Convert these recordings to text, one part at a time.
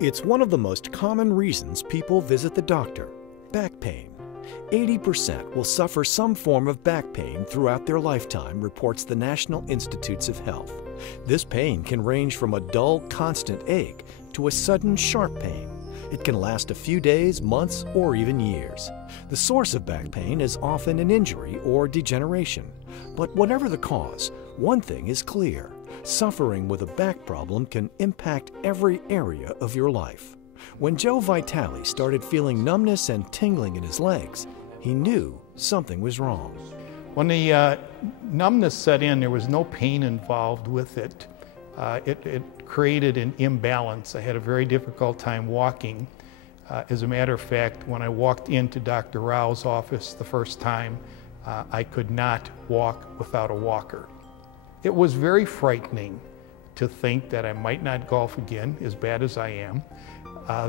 It's one of the most common reasons people visit the doctor: back pain. 80% will suffer some form of back pain throughout their lifetime, reports the National Institutes of Health. This pain can range from a dull, constant ache to a sudden, sharp pain. It can last a few days, months, or even years. The source of back pain is often an injury or degeneration. But whatever the cause, one thing is clear: suffering with a back problem can impact every area of your life. When Joe Vitale started feeling numbness and tingling in his legs, he knew something was wrong. When the numbness set in, there was no pain involved with it. It created an imbalance. I had a very difficult time walking. As a matter of fact, when I walked into Dr. Rao's office the first time, I could not walk without a walker. It was very frightening to think that I might not golf again, as bad as I am,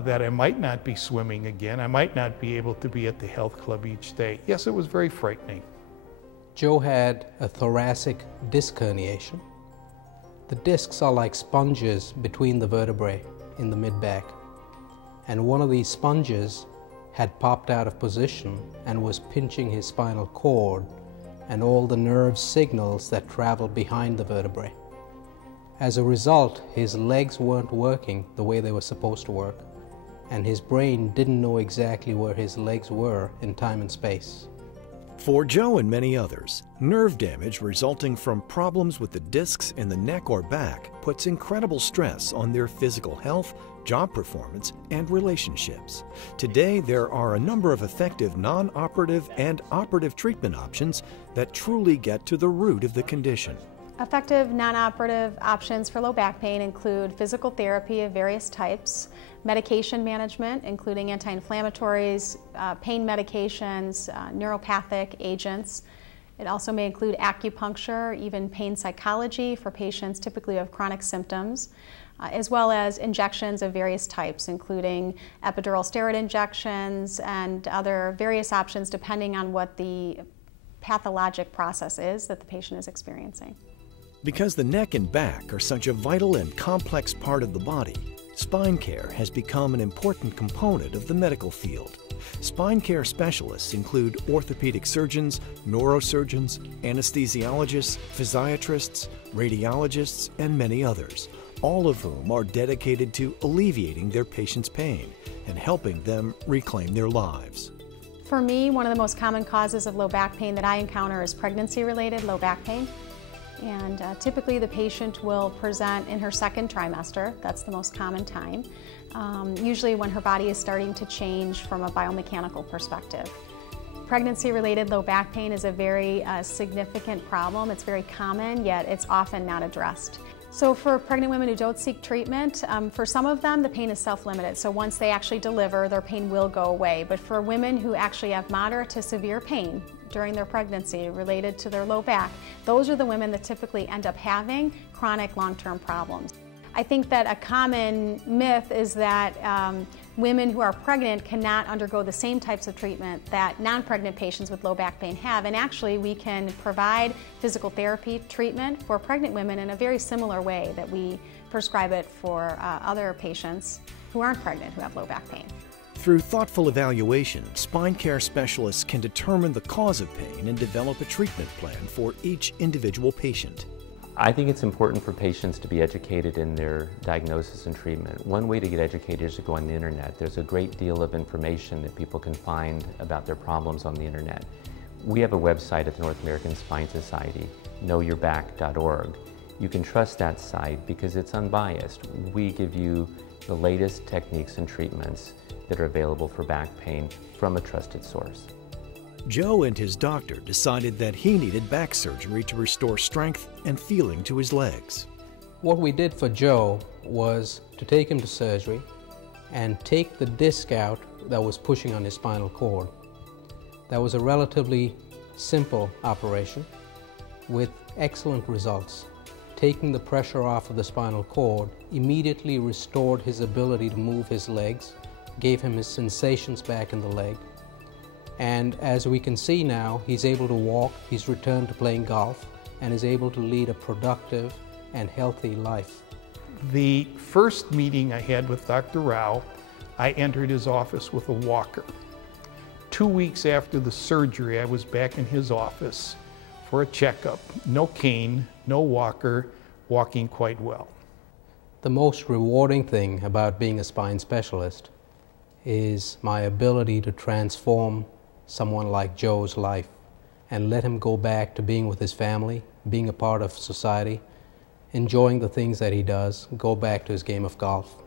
that I might not be swimming again, I might not be able to be at the health club each day. Yes, it was very frightening. Joe had a thoracic disc herniation. The discs are like sponges between the vertebrae in the mid-back, and one of these sponges had popped out of position and was pinching his spinal cord and all the nerve signals that travel behind the vertebrae. As a result, his legs weren't working the way they were supposed to work, and his brain didn't know exactly where his legs were in time and space. For Joe and many others, nerve damage resulting from problems with the discs in the neck or back puts incredible stress on their physical health, job performance, and relationships. Today, there are a number of effective non-operative and operative treatment options that truly get to the root of the condition. Effective non-operative options for low back pain include physical therapy of various types, medication management, including anti-inflammatories, pain medications, neuropathic agents. It also may include acupuncture, even pain psychology for patients typically who have chronic symptoms, as well as injections of various types, including epidural steroid injections and other various options depending on what the pathologic process is that the patient is experiencing. Because the neck and back are such a vital and complex part of the body, spine care has become an important component of the medical field. Spine care specialists include orthopedic surgeons, neurosurgeons, anesthesiologists, physiatrists, radiologists, and many others, all of whom are dedicated to alleviating their patients' pain and helping them reclaim their lives. For me, one of the most common causes of low back pain that I encounter is pregnancy-related low back pain. And typically the patient will present in her second trimester. That's the most common time, usually when her body is starting to change from a biomechanical perspective. Pregnancy-related low back pain is a very significant problem. It's very common, yet it's often not addressed. So for pregnant women who don't seek treatment, for some of them the pain is self-limited. So once they actually deliver, their pain will go away. But for women who actually have moderate to severe pain during their pregnancy related to their low back, those are the women that typically end up having chronic long-term problems. I think that a common myth is that women who are pregnant cannot undergo the same types of treatment that non-pregnant patients with low back pain have. And actually we can provide physical therapy treatment for pregnant women in a very similar way that we prescribe it for other patients who aren't pregnant who have low back pain. Through thoughtful evaluation, spine care specialists can determine the cause of pain and develop a treatment plan for each individual patient. I think it's important for patients to be educated in their diagnosis and treatment. One way to get educated is to go on the internet. There's a great deal of information that people can find about their problems on the internet. We have a website at the North American Spine Society, knowyourback.org. You can trust that site because it's unbiased. We give you the latest techniques and treatments that are available for back pain from a trusted source. Joe and his doctor decided that he needed back surgery to restore strength and feeling to his legs. What we did for Joe was to take him to surgery and take the disc out that was pushing on his spinal cord. That was a relatively simple operation with excellent results. Taking the pressure off of the spinal cord immediately restored his ability to move his legs, gave him his sensations back in the leg. And as we can see now, he's able to walk, he's returned to playing golf, and is able to lead a productive and healthy life. The first meeting I had with Dr. Rao, I entered his office with a walker. 2 weeks after the surgery, I was back in his office for a checkup. No cane, no walker, walking quite well. The most rewarding thing about being a spine specialist is my ability to transform someone like Joe's life and let him go back to being with his family, being a part of society, enjoying the things that he does, go back to his game of golf.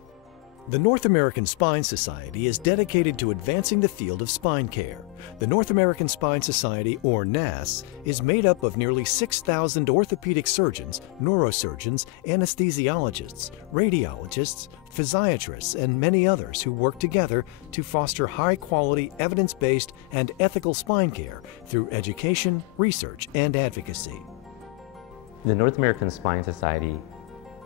The North American Spine Society is dedicated to advancing the field of spine care. The North American Spine Society, or NASS, is made up of nearly 6,000 orthopedic surgeons, neurosurgeons, anesthesiologists, radiologists, physiatrists, and many others who work together to foster high-quality, evidence-based, and ethical spine care through education, research, and advocacy. The North American Spine Society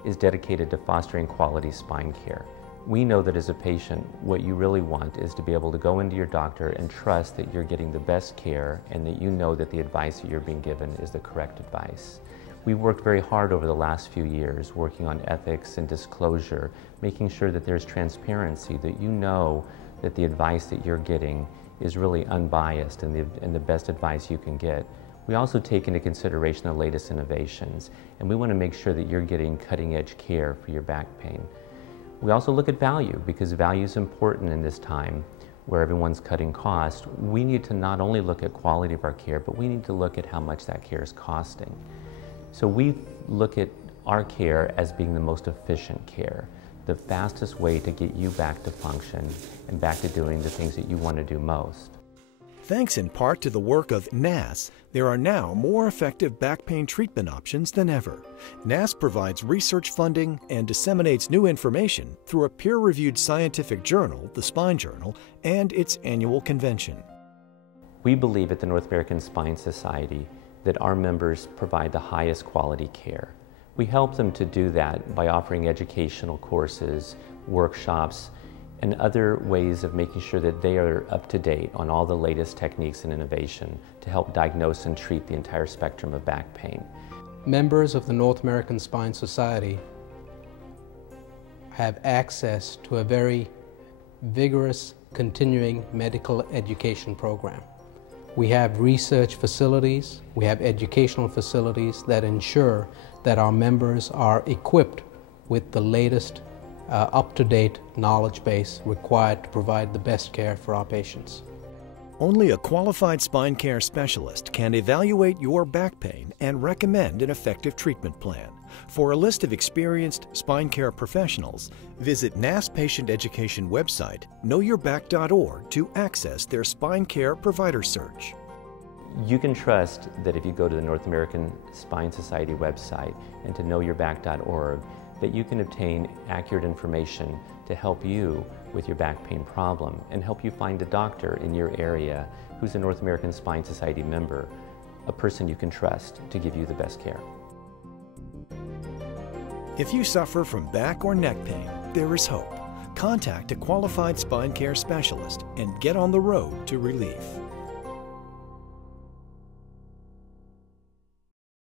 is dedicated to fostering quality spine care. We know that as a patient, what you really want is to be able to go into your doctor and trust that you're getting the best care and that you know that the advice that you're being given is the correct advice. We've worked very hard over the last few years working on ethics and disclosure, making sure that there's transparency, that you know that the advice that you're getting is really unbiased and the best advice you can get. We also take into consideration the latest innovations, and we want to make sure that you're getting cutting-edge care for your back pain. We also look at value, because value is important in this time where everyone's cutting costs. We need to not only look at quality of our care, but we need to look at how much that care is costing. So we look at our care as being the most efficient care, the fastest way to get you back to function and back to doing the things that you want to do most. Thanks in part to the work of NASS, there are now more effective back pain treatment options than ever. NASS provides research funding and disseminates new information through a peer-reviewed scientific journal, the Spine Journal, and its annual convention. We believe at the North American Spine Society that our members provide the highest quality care. We help them to do that by offering educational courses, workshops, and other ways of making sure that they are up to date on all the latest techniques and innovation to help diagnose and treat the entire spectrum of back pain. Members of the North American Spine Society have access to a very vigorous continuing medical education program. We have research facilities, we have educational facilities that ensure that our members are equipped with the latest up-to-date knowledge base required to provide the best care for our patients. Only a qualified spine care specialist can evaluate your back pain and recommend an effective treatment plan. For a list of experienced spine care professionals, visit NASS Patient Education website, knowyourback.org, to access their spine care provider search. You can trust that if you go to the North American Spine Society website and to knowyourback.org, that you can obtain accurate information to help you with your back pain problem and help you find a doctor in your area who's a North American Spine Society member, a person you can trust to give you the best care. If you suffer from back or neck pain, there is hope. Contact a qualified spine care specialist and get on the road to relief.